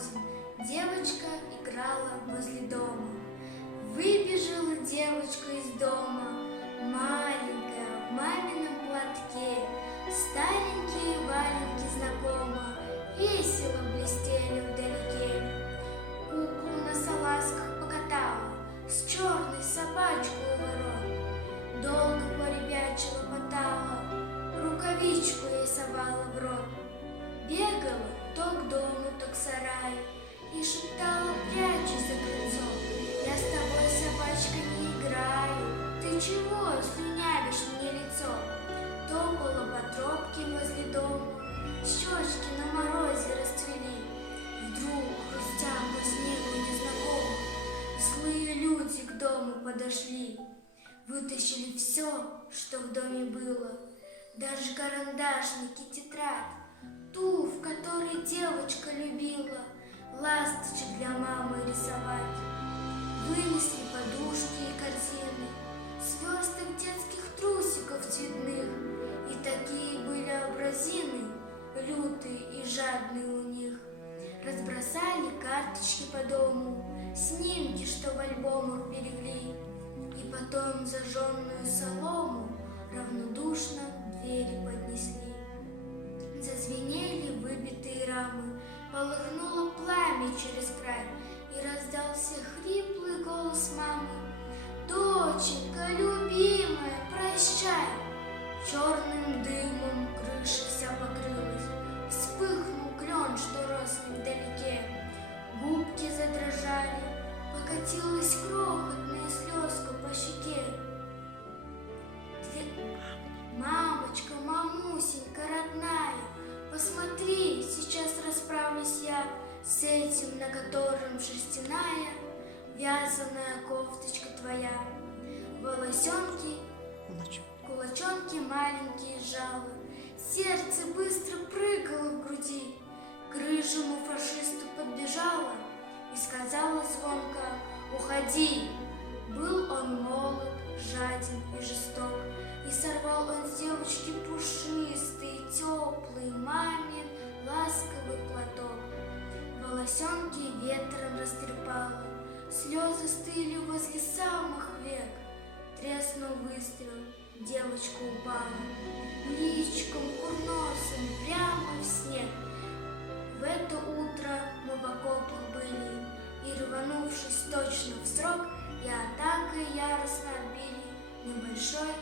морозен, девочка играла возле дома. Выбежала девочка из дома, маленькая, в мамином платке. Старенькие валенки знакомо весело блестели вдалеке. Куклу на салазках покатала, с черной собачкой у ворот. Долго поребячила мотала, рукавичку ей совала в рот. Бегала то к дому, то к сараю и шептала, прячась за крыльцом: «Я с тобой, собачка, не играю, ты чего слюнявишь мне лицо?» Топала по тропке возле дома, щечки на морозе расцвели. Вдруг, хрустя по снегу незнакомо, злые люди к дому подошли. Вытащили все, что в доме было, даже карандашники, тетрадь, ту, в которой девочка любила ласточек для мамы рисовать. Вынесли подушки и корзины, сверсток детских трусиков цветных, и такие были образины, лютые и жадные у них. Разбросали карточки по дому, снимки, что в альбомах берегли, и потом зажженную солому равнодушно к двери поднесли. Зазвенели выбитые рамы, полыхнуло пламя через край, и раздался хриплый голос мамы: «Доченька, любимая, прощай!» Черным дымом крыша вся покрылась, вспыхнул клен, что рос невдалеке. Губки задрожали, покатилась крохотная слезка по щеке. «Мамочка, мамусенька родная, посмотри, сейчас расправлюсь я с этим, на котором шерстяная вязаная кофточка твоя. Волосенки, кулачонки маленькие сжала, сердце быстро прыгало в груди. К рыжему фашисту подбежала и сказала звонко: «Уходи!» Был он молод, жаден и жесток, и сорвал он с девочки пушистый, теплый мамин ласковый платок. Волосенки ветром растрепало, слезы стыли возле самых век. Треснул выстрел, девочка упала личиком курносым прямо в снег. В это утро мы в окопах были, и, рванувшись точно в срок, и атакой яростно отбили небольшой